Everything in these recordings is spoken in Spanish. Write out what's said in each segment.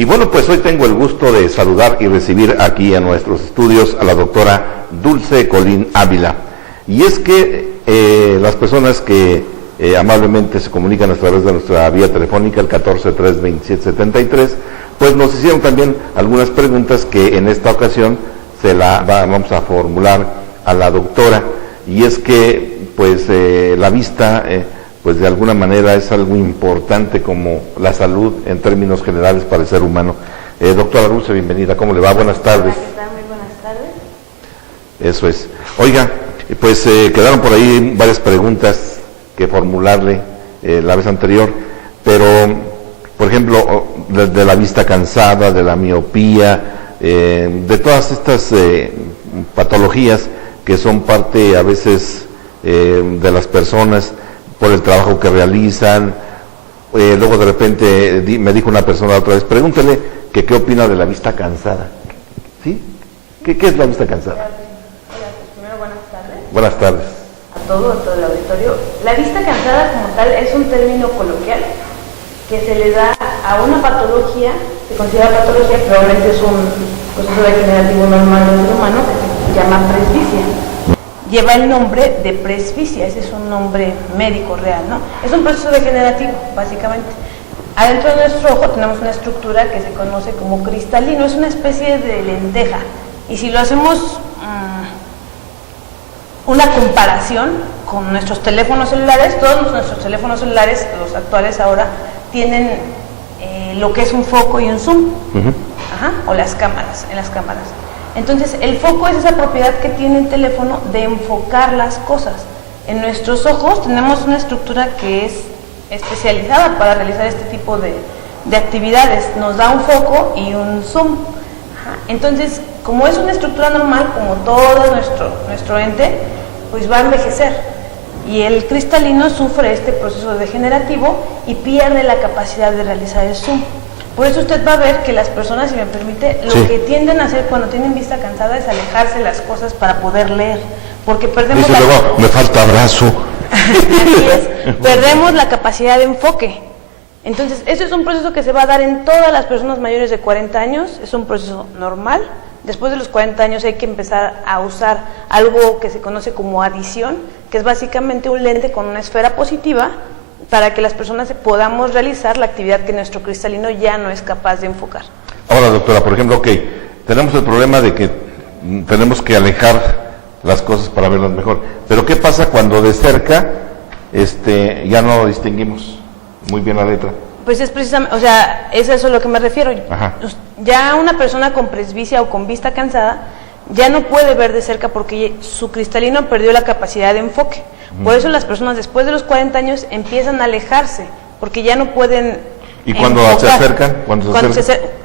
Y bueno, pues hoy tengo el gusto de saludar y recibir aquí en nuestros estudios a la doctora Dulce Colín Ávila. Y es que las personas que amablemente se comunican a través de nuestra vía telefónica, el 14-327-73, pues nos hicieron también algunas preguntas que en esta ocasión vamos a formular a la doctora. Y es que pues la vista pues de alguna manera es algo importante como la salud en términos generales para el ser humano. Doctora Dulce, bienvenida, ¿cómo le va? Buenas tardes. ¿Qué tal? Muy buenas tardes. Eso es. Oiga, pues quedaron por ahí varias preguntas que formularle la vez anterior, pero por ejemplo, de la vista cansada, de la miopía, de todas estas patologías que son parte a veces de las personas por el trabajo que realizan. Luego de repente me dijo una persona otra vez, pregúntele que qué opina de la vista cansada. ¿Sí? ¿Qué es la vista cansada? Hola, pues primero buenas tardes. Buenas tardes. A todo el auditorio. La vista cansada como tal es un término coloquial que se le da a una patología, se considera patología, pero realmente es un proceso degenerativo normal del ser humano que se llama presbicia. Lleva el nombre de presbicia, ese es un nombre médico real, ¿no? Es un proceso degenerativo, básicamente. Adentro de nuestro ojo tenemos una estructura que se conoce como cristalino, es una especie de lenteja. Y si lo hacemos una comparación con nuestros teléfonos celulares, todos nuestros teléfonos celulares, los actuales ahora, tienen lo que es un foco y un zoom, o las cámaras, en las cámaras. Entonces, el foco es esa propiedad que tiene el teléfono de enfocar las cosas. En nuestros ojos tenemos una estructura que es especializada para realizar este tipo de actividades. Nos da un foco y un zoom. Entonces, como es una estructura normal, como todo nuestro ente, pues va a envejecer. Y el cristalino sufre este proceso degenerativo y pierde la capacidad de realizar el zoom. Por eso usted va a ver que las personas, si me permite, lo que tienden a hacer cuando tienen vista cansada es alejarse de las cosas para poder leer, porque perdemos Dice luego, me falta abrazo. Así es, perdemos la capacidad de enfoque. Entonces, eso es un proceso que se va a dar en todas las personas mayores de 40 años, es un proceso normal. Después de los 40 años hay que empezar a usar algo que se conoce como adición, que es básicamente un lente con una esfera positiva, para que las personas podamos realizar la actividad que nuestro cristalino ya no es capaz de enfocar. Ahora, doctora, por ejemplo, tenemos el problema de que tenemos que alejar las cosas para verlas mejor, pero ¿qué pasa cuando de cerca ya no distinguimos muy bien la letra? Pues es precisamente, o sea, es eso a lo que me refiero. Ajá. Ya una persona con presbicia o con vista cansada ya no puede ver de cerca porque su cristalino perdió la capacidad de enfoque. Por eso las personas después de los 40 años empiezan a alejarse, porque ya no pueden ¿Y cuando se acercan?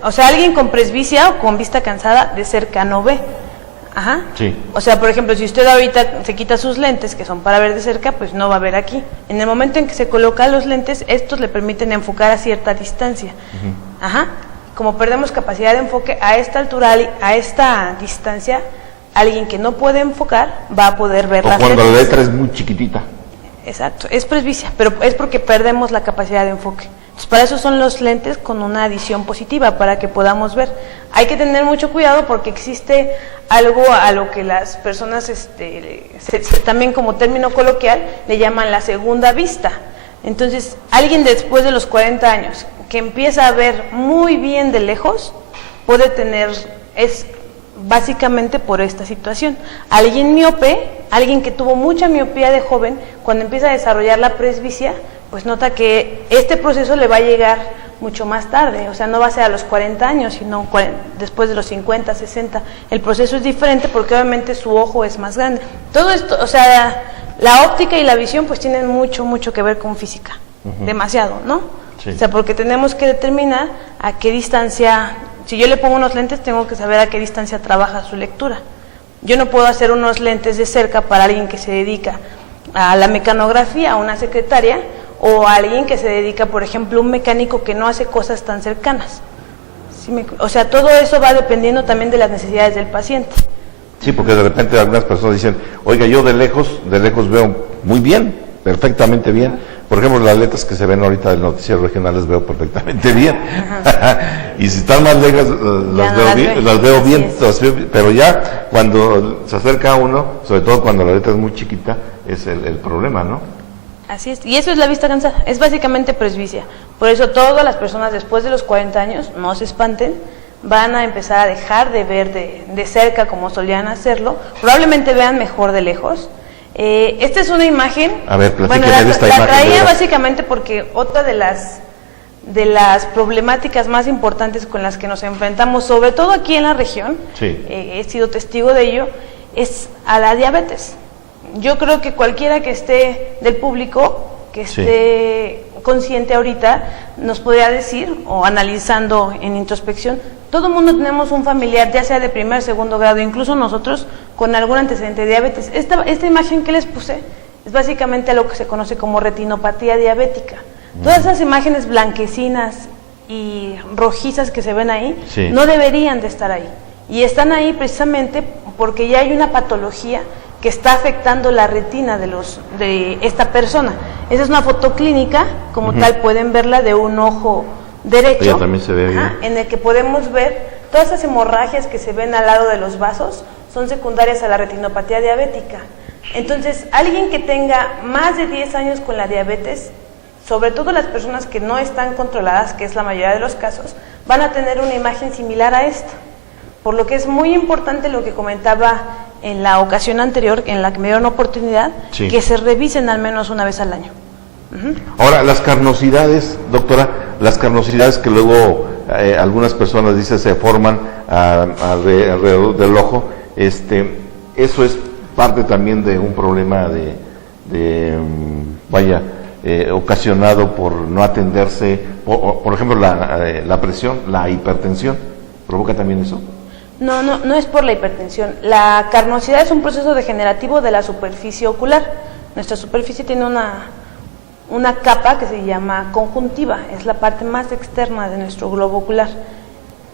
O sea, alguien con presbicia o con vista cansada de cerca no ve. Sí. O sea, por ejemplo, si usted ahorita se quita sus lentes, que son para ver de cerca, pues no va a ver aquí. En el momento en que se colocan los lentes, estos le permiten enfocar a cierta distancia. Como perdemos capacidad de enfoque, a esta altura, a esta distancia, alguien que no puede enfocar va a poder ver las letras. Cuando la letra es muy chiquitita. Exacto, es presbicia, pero es porque perdemos la capacidad de enfoque. Entonces, para eso son los lentes con una adición positiva, para que podamos ver. Hay que tener mucho cuidado porque existe algo a lo que las personas, también como término coloquial, le llaman la segunda vista. Entonces, alguien después de los 40 años que empieza a ver muy bien de lejos, puede tener, es básicamente por esta situación. Alguien miope, alguien que tuvo mucha miopía de joven, cuando empieza a desarrollar la presbicia, pues nota que este proceso le va a llegar mucho más tarde, o sea, no va a ser a los 40 años, sino después de los 50, 60. El proceso es diferente porque obviamente su ojo es más grande. Todo esto, o sea, la óptica y la visión pues tienen mucho que ver con física, demasiado, ¿no? Sí. O sea, porque tenemos que determinar a qué distancia, si yo le pongo unos lentes, tengo que saber a qué distancia trabaja su lectura. Yo no puedo hacer unos lentes de cerca para alguien que se dedica a la mecanografía, a una secretaria, o a alguien que se dedica, por ejemplo, un mecánico que no hace cosas tan cercanas. O sea, todo eso va dependiendo también de las necesidades del paciente. Sí, porque de repente algunas personas dicen, oiga, yo de lejos veo muy bien, perfectamente bien, Por ejemplo, las letras que se ven ahorita del noticiero regional las veo perfectamente bien. Y si están más lejos las veo bien, pero ya cuando se acerca a uno, sobre todo cuando la letra es muy chiquita, es el problema, ¿no? Así es, y eso es la vista cansada, es básicamente presbicia. Por eso todas las personas después de los 40 años, no se espanten, van a empezar a dejar de ver de cerca como solían hacerlo, probablemente vean mejor de lejos. Esta es una imagen, a ver, bueno, la traía básicamente porque otra de las problemáticas más importantes con las que nos enfrentamos, sobre todo aquí en la región, sí. He sido testigo de ello, es a la diabetes. Yo creo que cualquiera que esté del público, que esté consciente ahorita, nos podría decir, o analizando en introspección, todo el mundo tenemos un familiar, ya sea de primer, segundo grado, incluso nosotros con algún antecedente de diabetes. Esta imagen que les puse es básicamente lo que se conoce como retinopatía diabética. Todas esas imágenes blanquecinas y rojizas que se ven ahí, no deberían de estar ahí. Y están ahí precisamente porque ya hay una patología que está afectando la retina de esta persona. Esa es una foto clínica, como tal pueden verla de un ojo derecho, ella también se ve bien. En el que podemos ver todas esas hemorragias que se ven al lado de los vasos, son secundarias a la retinopatía diabética. Entonces, alguien que tenga más de 10 años con la diabetes, sobre todo las personas que no están controladas, que es la mayoría de los casos, van a tener una imagen similar a esta. Por lo que es muy importante lo que comentaba en la ocasión anterior, en la que me dieron oportunidad, que se revisen al menos una vez al año. Ahora, las carnosidades, doctora, las carnosidades que luego algunas personas dicen se forman alrededor del ojo, eso es parte también de un problema ocasionado por no atenderse, por ejemplo, la presión, la hipertensión, ¿provoca también eso? No es por la hipertensión. La carnosidad es un proceso degenerativo de la superficie ocular. Nuestra superficie tiene una capa que se llama conjuntiva, es la parte más externa de nuestro globo ocular.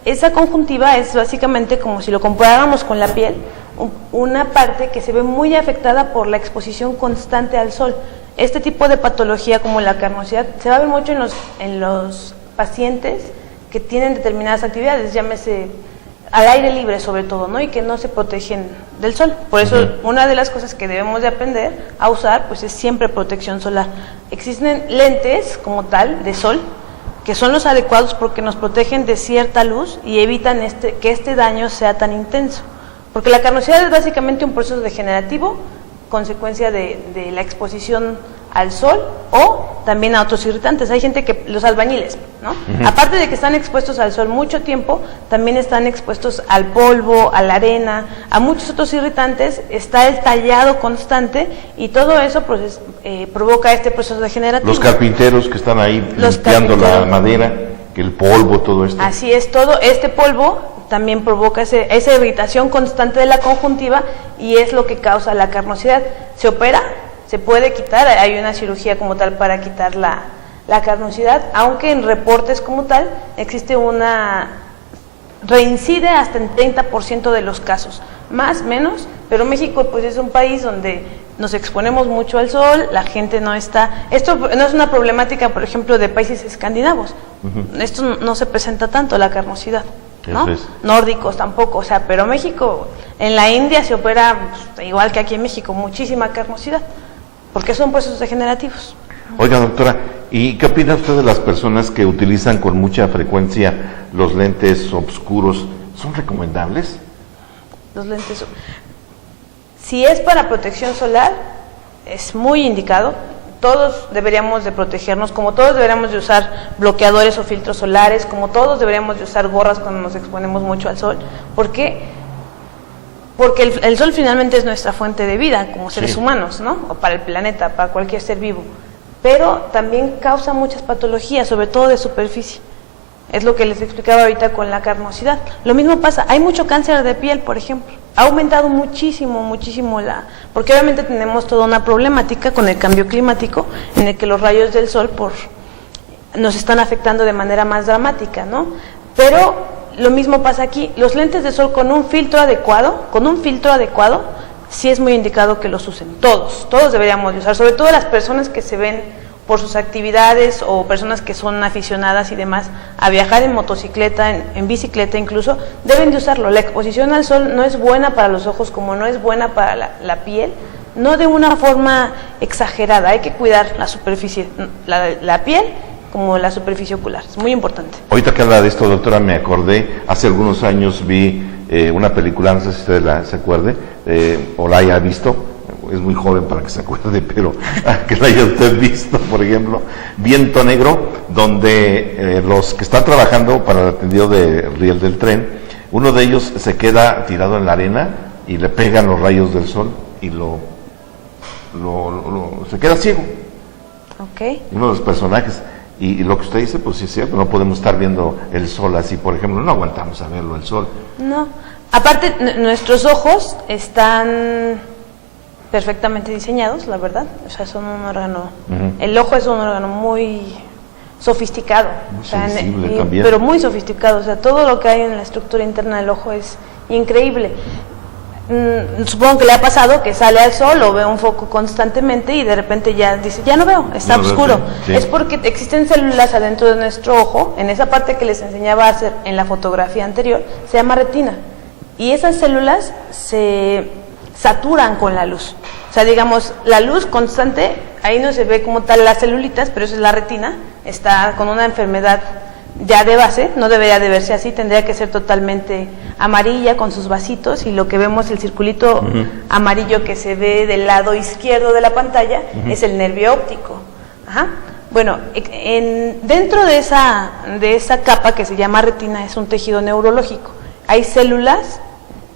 Esa conjuntiva es básicamente como si lo comparáramos con la piel, una parte que se ve muy afectada por la exposición constante al sol. Este tipo de patología como la carnosidad se va a ver mucho en los pacientes que tienen determinadas actividades, llámese al aire libre sobre todo, ¿no? Y que no se protegen del sol. Por eso una de las cosas que debemos de aprender a usar pues es siempre protección solar. Existen lentes como tal de sol que son los adecuados porque nos protegen de cierta luz y evitan que este daño sea tan intenso. Porque la carnosidad es básicamente un proceso degenerativo, consecuencia de la exposición al sol o también a otros irritantes. Hay gente que, los albañiles, ¿no? Aparte de que están expuestos al sol mucho tiempo, también están expuestos al polvo, a la arena, a muchos otros irritantes, está el tallado constante y todo eso provoca este proceso degenerativo. Los carpinteros que están ahí limpiando la madera, que el polvo, todo esto. Así es, todo este polvo también provoca esa irritación constante de la conjuntiva y es lo que causa la carnosidad. Se opera, se puede quitar, hay una cirugía como tal para quitar la carnosidad, aunque en reportes como tal existe reincide hasta en 30% de los casos, más, menos, pero México pues es un país donde nos exponemos mucho al sol, la gente no está, esto no es una problemática por ejemplo de países escandinavos, esto no se presenta tanto la carnosidad, ¿no? Nórdicos tampoco, o sea, pero México, en la India se opera pues, igual que aquí en México, muchísima carnosidad, porque son procesos degenerativos. Oiga, doctora, ¿y qué opina usted de las personas que utilizan con mucha frecuencia los lentes oscuros? ¿Son recomendables? Los lentes, si es para protección solar, es muy indicado. Todos deberíamos de protegernos, como todos deberíamos de usar bloqueadores o filtros solares, como todos deberíamos de usar gorras cuando nos exponemos mucho al sol. ¿Por qué? Porque el sol finalmente es nuestra fuente de vida como seres humanos, ¿no? O para el planeta, para cualquier ser vivo. Pero también causa muchas patologías, sobre todo de superficie. Es lo que les explicaba ahorita con la carnosidad. Lo mismo pasa, hay mucho cáncer de piel, por ejemplo. Ha aumentado muchísimo porque obviamente tenemos toda una problemática con el cambio climático, en el que los rayos del sol nos están afectando de manera más dramática, ¿no? Pero lo mismo pasa aquí, los lentes de sol con un filtro adecuado, sí es muy indicado que los usen, todos deberíamos de usar, sobre todo las personas que se ven por sus actividades o personas que son aficionadas y demás a viajar en motocicleta, en bicicleta incluso, deben de usarlo. La exposición al sol no es buena para los ojos como no es buena para la piel, no de una forma exagerada. Hay que cuidar la superficie, la piel como la superficie ocular, es muy importante. Ahorita que habla de esto, doctora, me acordé, hace algunos años vi una película, no sé si usted se acuerde, o la haya visto, es muy joven para que se acuerde, pero que la haya usted visto, por ejemplo, Viento Negro, donde los que están trabajando para el tendido de riel del tren, uno de ellos se queda tirado en la arena y le pegan los rayos del sol y se queda ciego. Okay. Uno de los personajes. Y lo que usted dice, pues sí es cierto, no podemos estar viendo el sol así, por ejemplo, no aguantamos a verlo el sol. No, aparte nuestros ojos están perfectamente diseñados, la verdad, o sea, son un órgano, el ojo es un órgano muy sofisticado, muy sensible también, pero muy sofisticado, o sea, todo lo que hay en la estructura interna del ojo es increíble. Supongo que le ha pasado que sale al sol o ve un foco constantemente y de repente ya dice, ya no veo, está oscuro. Sí. Es porque existen células adentro de nuestro ojo, en esa parte que les enseñaba a hacer en la fotografía anterior, se llama retina. Y esas células se saturan con la luz. O sea, digamos, la luz constante, ahí no se ve como tal las celulitas, pero eso es la retina, está con una enfermedad ya de base, no debería de verse así, tendría que ser totalmente amarilla con sus vasitos, y lo que vemos, el circulito amarillo que se ve del lado izquierdo de la pantalla, es el nervio óptico. Ajá. Bueno, dentro de esa capa que se llama retina es un tejido neurológico. Hay células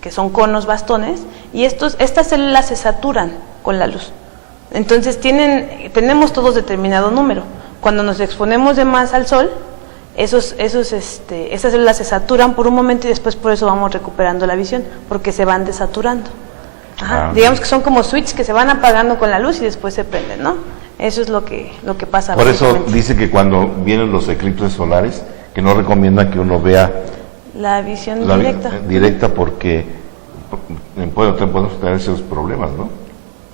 que son conos, bastones, y estas células se saturan con la luz. Entonces tenemos todos determinado número. Cuando nos exponemos de más al sol, esas células se saturan por un momento y después por eso vamos recuperando la visión, porque se van desaturando. Ajá. Digamos que son como switches que se van apagando con la luz y después se prenden, ¿no? Eso es lo que pasa. Por eso dice que cuando vienen los eclipses solares, que no recomiendan que uno vea la visión directa porque podemos tener esos problemas, ¿no?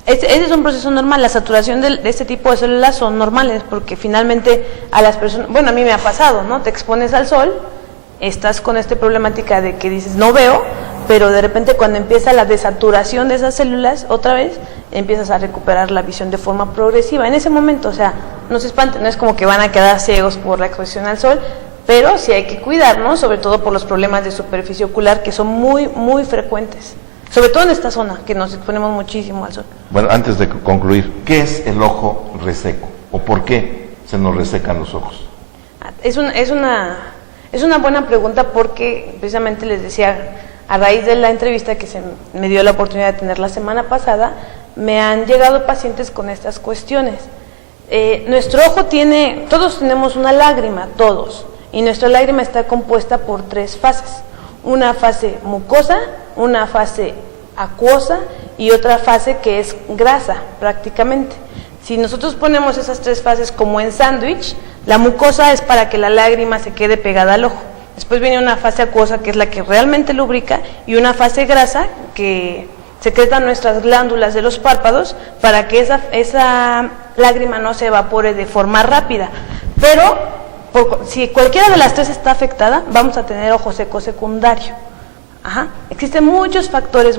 Ese es un proceso normal. La saturación de este tipo de células son normales porque finalmente a las personas, bueno, a mí me ha pasado, ¿no? Te expones al sol, estás con esta problemática de que dices no veo, pero de repente cuando empieza la desaturación de esas células, otra vez empiezas a recuperar la visión de forma progresiva. En ese momento, o sea, no se espanten, no es como que van a quedar ciegos por la exposición al sol, pero sí hay que cuidarnos, sobre todo por los problemas de superficie ocular que son muy, muy frecuentes. Sobre todo en esta zona, que nos exponemos muchísimo al sol. Bueno, antes de concluir, ¿qué es el ojo reseco? ¿O por qué se nos resecan los ojos? Es una buena pregunta porque, precisamente les decía, a raíz de la entrevista que se me dio la oportunidad de tener la semana pasada, me han llegado pacientes con estas cuestiones. Nuestro ojo todos tenemos una lágrima, todos, y nuestra lágrima está compuesta por 3 fases. Una fase mucosa, una fase acuosa y otra fase que es grasa prácticamente. Si nosotros ponemos esas 3 fases como en sándwich, la mucosa es para que la lágrima se quede pegada al ojo. Después viene una fase acuosa que es la que realmente lubrica y una fase grasa que secretan nuestras glándulas de los párpados para que esa lágrima no se evapore de forma rápida. Pero si cualquiera de las 3 está afectada, vamos a tener ojo seco secundario. Ajá. Existen muchos factores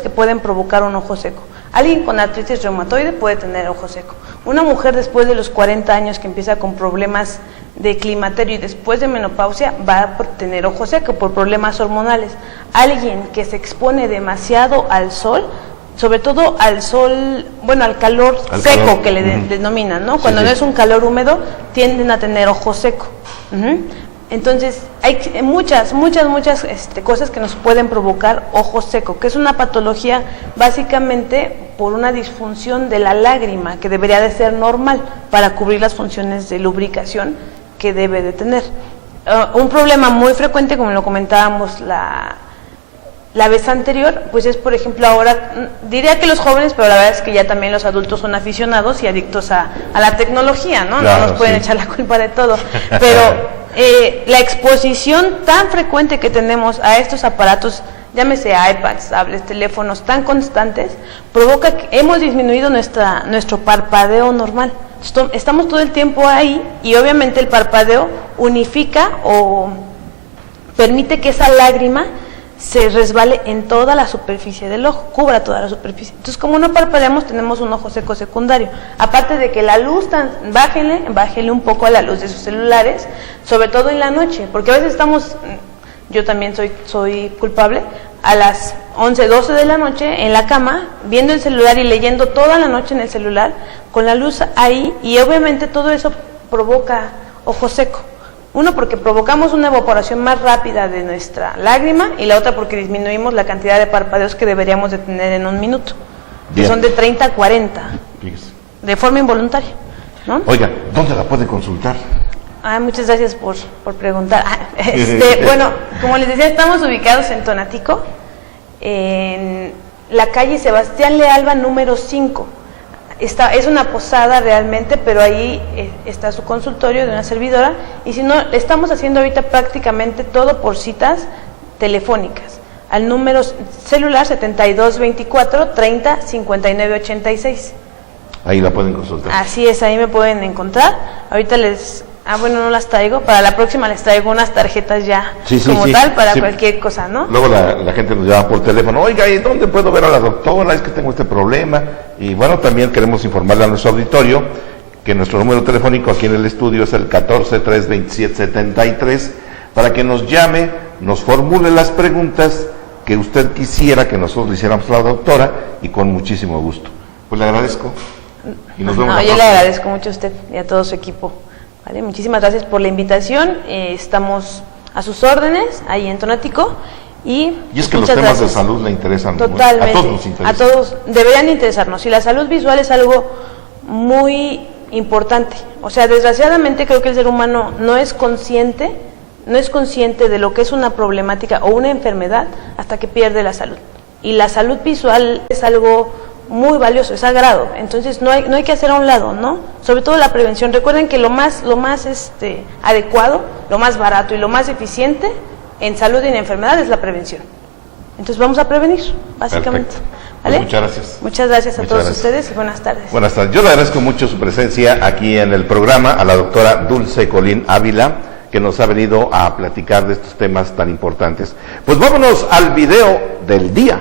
que pueden provocar un ojo seco. Alguien con artritis reumatoide puede tener ojo seco. Una mujer después de los 40 años que empieza con problemas de climaterio y después de menopausia va a tener ojo seco por problemas hormonales. Alguien que se expone demasiado al sol, sobre todo al sol, bueno, al calor seco que le denominan, ¿no? Cuando no es un calor húmedo, tienden a tener ojo seco. Entonces, hay muchas cosas que nos pueden provocar ojo seco, que es una patología básicamente por una disfunción de la lágrima, que debería de ser normal para cubrir las funciones de lubricación que debe de tener. Un problema muy frecuente, como lo comentábamos la vez anterior, pues es, por ejemplo, ahora, diría que los jóvenes, pero la verdad es que ya también los adultos son aficionados y adictos a la tecnología, ¿no? Claro, no nos pueden echar la culpa de todo, pero la exposición tan frecuente que tenemos a estos aparatos, llámese iPads, tablets, teléfonos tan constantes, provoca que hemos disminuido nuestro parpadeo normal. O Estamos todo el tiempo ahí y obviamente el parpadeo unifica o permite que esa lágrima se resbale en toda la superficie del ojo, cubra toda la superficie. Entonces, como no parpadeamos, tenemos un ojo seco secundario. Aparte de que la luz, bájele un poco a la luz de sus celulares, sobre todo en la noche, porque a veces estamos, yo también soy culpable, a las 11, 12 de la noche en la cama, viendo el celular y leyendo toda la noche en el celular, con la luz ahí, y obviamente todo eso provoca ojo seco. Uno, porque provocamos una evaporación más rápida de nuestra lágrima, y la otra porque disminuimos la cantidad de parpadeos que deberíamos de tener en un minuto, que son de 30 a 40, de forma involuntaria, ¿no? Oiga, ¿dónde la pueden consultar? Muchas gracias por preguntar. Bueno, como les decía, estamos ubicados en Tonatico, en la calle Sebastián Lealba número 5. Es una posada realmente, pero ahí está su consultorio de una servidora, y si no, estamos haciendo ahorita prácticamente todo por citas telefónicas, al número celular 7224-30-5986. Ahí la pueden consultar. Así es, ahí me pueden encontrar. Ahorita bueno, no las traigo, para la próxima les traigo unas tarjetas ya tal, para cualquier cosa, ¿no? Luego la gente nos llama por teléfono, oiga, ¿y dónde puedo ver a la doctora? Es que tengo este problema. Y bueno, también queremos informarle a nuestro auditorio que nuestro número telefónico aquí en el estudio es el 14-327-73, para que nos llame, nos formule las preguntas que usted quisiera que nosotros le hiciéramos a la doctora, y con muchísimo gusto. Pues le agradezco. Y nos vemos. Yo le agradezco mucho a usted y a todo su equipo. Vale, muchísimas gracias por la invitación. Estamos a sus órdenes ahí en Tonatico, y es que los temas de salud le interesan. Totalmente. A todos nos interesan. A todos deberían interesarnos, y la salud visual es algo muy importante. O sea, desgraciadamente creo que el ser humano no es consciente de lo que es una problemática o una enfermedad hasta que pierde la salud. Y la salud visual es algo muy valioso, es sagrado. Entonces no hay que hacer a un lado, ¿no? Sobre todo la prevención. Recuerden que lo más adecuado, lo más barato y lo más eficiente en salud y en enfermedad es la prevención. Entonces vamos a prevenir, básicamente. ¿Vale? Pues muchas gracias. Muchas gracias a todos ustedes y buenas tardes. Buenas tardes. Yo le agradezco mucho su presencia aquí en el programa, a la doctora Dulce Colín Ávila, que nos ha venido a platicar de estos temas tan importantes. Pues vámonos al video del día.